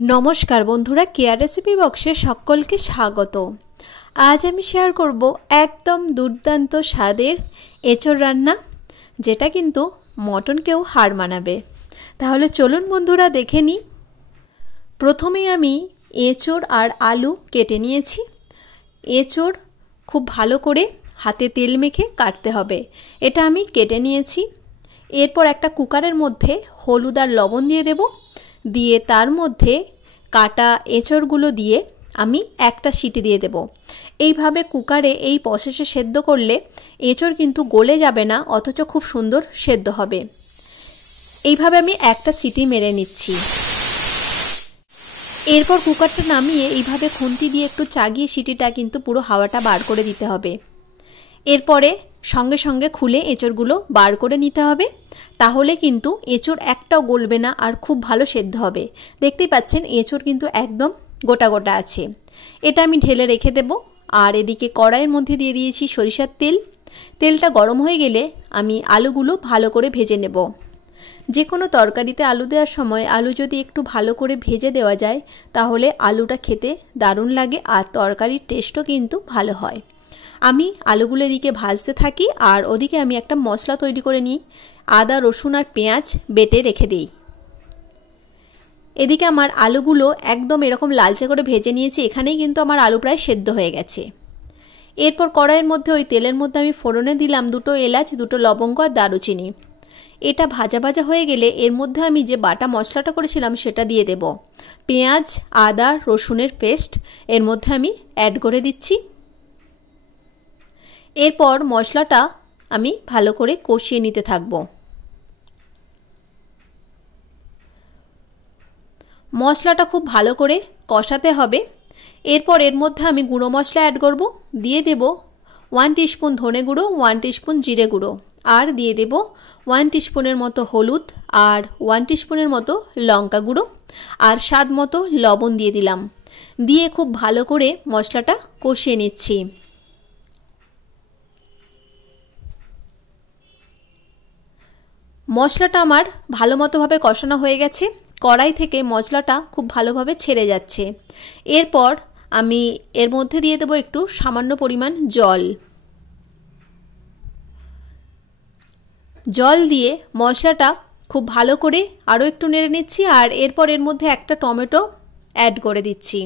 नमस्कार बंधुरा care recipe बक्से सकलके स्वागत। आज आमी शेयर करब एकदम दुर्दान्त स्वादेर एचोड़ रान्ना, जेटा किन्तु मटनकेও हार मानाबे। ताहले चलुन बंधुरा देखे निই। प्रथमेই आमी एचोड़ और आलू केटे निয়েছি। एचोड़ खूब भालो करे हाथे तेल मेखे काटते हबे। এটা আমি কেটে নিয়েছি। এরপর একটা কুকারের মধ্যে হলুদ আর লবণ দিয়ে দেব। দিয়ে তার মধ্যে কাটা এঁচড়গুলো দিয়ে আমি একটা সিটি দিয়ে দেব। এইভাবে কুকারে এই প্রসেসে সেদ্ধ করলে এঁচড় কিন্তু গলে যাবে না, অথচ খুব সুন্দর সেদ্ধ হবে। এইভাবে আমি একটা সিটি মেরে নিচ্ছি। এরপর কুকারটা নামিয়ে এইভাবে খুন্তি দিয়ে একটু চাগিয়ে সিটিটা কিন্তু পুরো হাওয়াটা বার করে দিতে হবে। এরপরে সঙ্গে সঙ্গে খুলে এঁচড়গুলো বার করে নিতে হবে, তাহলে কিন্তু এঁচড় একটাও গলবে না আর খুব ভালো সেদ্ধ হবে। দেখতেই পাচ্ছেন এঁচড় কিন্তু একদম গোটা গোটা আছে। এটা আমি ঢেলে রেখে দেব। আর এদিকে কড়াইয়ের মধ্যে দিয়ে দিয়েছি সরিষার তেল। তেলটা গরম হয়ে গেলে আমি আলুগুলো ভালো করে ভেজে নেব। যে কোনো তরকারিতে আলু দেওয়ার সময় আলু যদি একটু ভালো করে ভেজে দেওয়া যায় তাহলে আলুটা খেতে দারুণ লাগে আর তরকারির টেস্টও কিন্তু ভালো হয়। আমি আলুগুলো এদিকে ভাজতে থাকি আর ওদিকে আমি একটা মশলা তৈরি করে নিই। আদা রসুন আর পেঁয়াজ বেটে রেখে দিই। এদিকে আমার আলুগুলো একদম এরকম লালচে করে ভেজে নিয়েছি। এখানেই কিন্তু আমার আলু প্রায় সেদ্ধ হয়ে গেছে। এরপর কড়াইয়ের মধ্যে ওই তেলের মধ্যে আমি ফোড়নে দিলাম দুটো এলাচ, দুটো লবঙ্গ আর দারুচিনি। এটা ভাজা ভাজা হয়ে গেলে এর মধ্যে আমি যে বাটা মশলাটা করেছিলাম সেটা দিয়ে দেব। পেঁয়াজ আদা রসুনের পেস্ট এর মধ্যে আমি অ্যাড করে দিচ্ছি। এরপর মশলাটা আমি ভালো করে কষিয়ে নিতে থাকব। মশলাটা খুব ভালো করে কষাতে হবে। এরপর এর মধ্যে আমি গুঁড়ো মশলা অ্যাড করব। দিয়ে দেব 1 টিস্পুন ধনে গুঁড়ো, 1 টিস্পুন জিরে গুঁড়ো, আর দিয়ে দেব 1 টিস্পুনের মতো হলুদ আর 1 টিস্পুনের মতো লঙ্কা গুঁড়ো আর স্বাদ মতো লবণ দিয়ে দিলাম। দিয়ে খুব ভালো করে মশলাটা কষিয়ে নিচ্ছি। মশলাটা আমার ভালো মতোভাবে কষানো হয়ে গেছে। কড়াই থেকে মশলাটা খুব ভালোভাবে ছেড়ে যাচ্ছে। এরপর আমি এর মধ্যে দিয়ে দেব একটু সামান্য পরিমাণ জল। জল দিয়ে মশলাটা খুব ভালো করে আরও একটু নেড়ে নিচ্ছি। আর এরপর এর মধ্যে একটা টমেটো অ্যাড করে দিচ্ছি।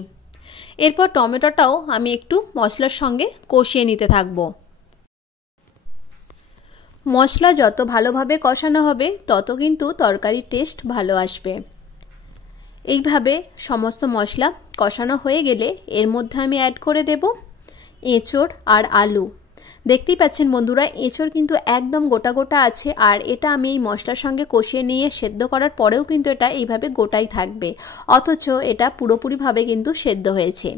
এরপর টমেটোটাও আমি একটু মশলার সঙ্গে কষিয়ে নিতে থাকবো। মশলা যত ভালোভাবে কষানো হবে তত কিন্তু তরকারির টেস্ট ভালো আসবে। এইভাবে সমস্ত মশলা কষানো হয়ে গেলে এর মধ্যে আমি অ্যাড করে দেব এঁচড় আর আলু। দেখতেই পাচ্ছেন বন্ধুরা এঁচড় কিন্তু একদম গোটা গোটা আছে। আর এটা আমি এই মশলার সঙ্গে কষিয়ে নিয়ে সেদ্ধ করার পরেও কিন্তু এটা এইভাবে গোটাই থাকবে, অথচ এটা পুরোপুরিভাবে কিন্তু সেদ্ধ হয়েছে।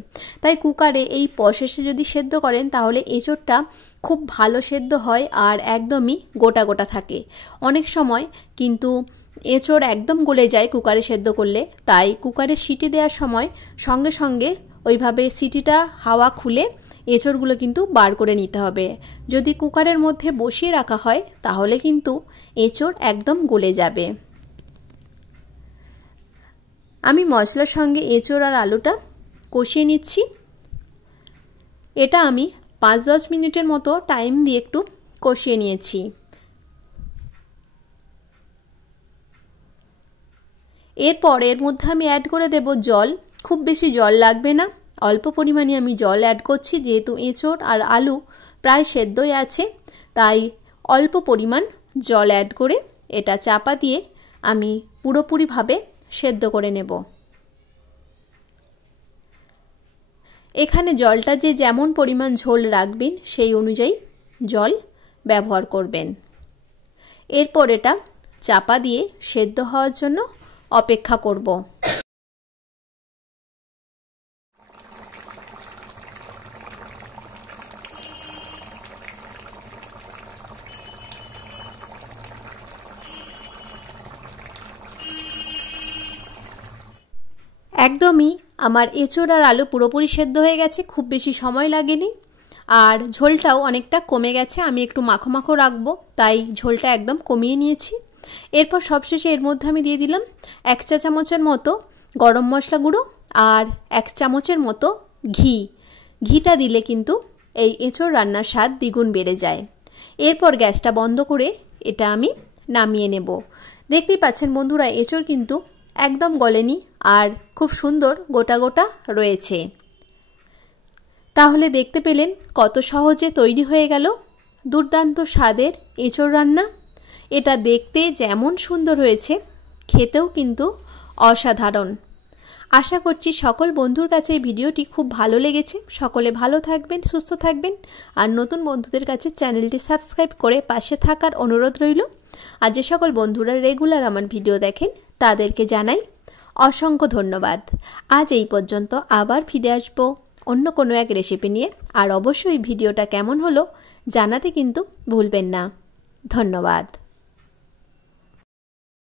তাই কুকারে এই প্রসেসে যদি সেদ্ধ করেন তাহলে এঁচড়টা খুব ভালো সেদ্ধ হয় আর একদমই গোটা গোটা থাকে। অনেক সময় কিন্তু এঁচড় একদম গলে যায় কুকারে সেদ্ধ করলে। তাই কুকারে সিটি দেওয়ার সময় সঙ্গে সঙ্গে ওইভাবে সিটিটা হাওয়া খুলে এঁচড়গুলো কিন্তু বার করে নিতে হবে। যদি কুকারের মধ্যে বসিয়ে রাখা হয় তাহলে কিন্তু এঁচড় একদম গলে যাবে। আমি মশলার সঙ্গে এঁচড় আর আলুটা কষিয়ে নিচ্ছি। এটা আমি 5-10 মিনিটের মতো টাইম দিয়ে একটু কষিয়ে নিয়েছি। এরপর এর মধ্যে আমি অ্যাড করে দেব জল। খুব বেশি জল লাগবে না, অল্প পরিমাণে আমি জল অ্যাড করছি। যেহেতু এঁচড় আর আলু প্রায় সেদ্ধই আছে তাই অল্প পরিমাণ জল অ্যাড করে এটা চাপা দিয়ে আমি পুরোপুরিভাবে সেদ্ধ করে নেব। এখানে জলটা যে যেমন পরিমাণ ঝোল রাখবেন সেই অনুযায়ী জল ব্যবহার করবেন। এরপর এটা চাপা দিয়ে সেদ্ধ হওয়ার জন্য অপেক্ষা করব। একদমই আমার এঁচড় আর আলু পুরোপুরি সেদ্ধ হয়ে গেছে, খুব বেশি সময় লাগেনি। আর ঝোলটাও অনেকটা কমে গেছে। আমি একটু মাখো মাখো রাখবো তাই ঝোলটা একদম কমিয়ে নিয়েছি। এরপর সবশেষে এর মধ্যে আমি দিয়ে দিলাম 1 চা চামচের মতো গরম মশলা গুঁড়ো আর 1 চামচের মতো ঘিটা দিলে কিন্তু এই এঁচোড় রান্নার স্বাদ দ্বিগুণ বেড়ে যায়। এরপর গ্যাসটা বন্ধ করে এটা আমি নামিয়ে নেব। দেখতেই পাচ্ছেন বন্ধুরা, এঁচোড় কিন্তু একদম গলেনি আর খুব সুন্দর গোটা গোটা রয়েছে। তাহলে দেখতে পেলেন কত সহজে তৈরি হয়ে গেল দুর্দান্ত স্বাদের এঁচোড় রান্না। এটা দেখতে যেমন সুন্দর হয়েছে, খেতেও কিন্তু অসাধারণ। আশা করছি সকল বন্ধুর কাছে এই ভিডিওটি খুব ভালো লেগেছে। সকলে ভালো থাকবেন, সুস্থ থাকবেন, আর নতুন বন্ধুদের কাছে চ্যানেলটি সাবস্ক্রাইব করে পাশে থাকার অনুরোধ রইল। আর যে সকল বন্ধুরা রেগুলার আমার ভিডিও দেখেন তাদেরকে জানাই অসংখ্য ধন্যবাদ। আজ এই পর্যন্ত, আবার ফিরে আসবো অন্য কোনো এক রেসিপি নিয়ে। আর অবশ্যই ভিডিওটা কেমন হলো জানাতে কিন্তু ভুলবেন না। ধন্যবাদ।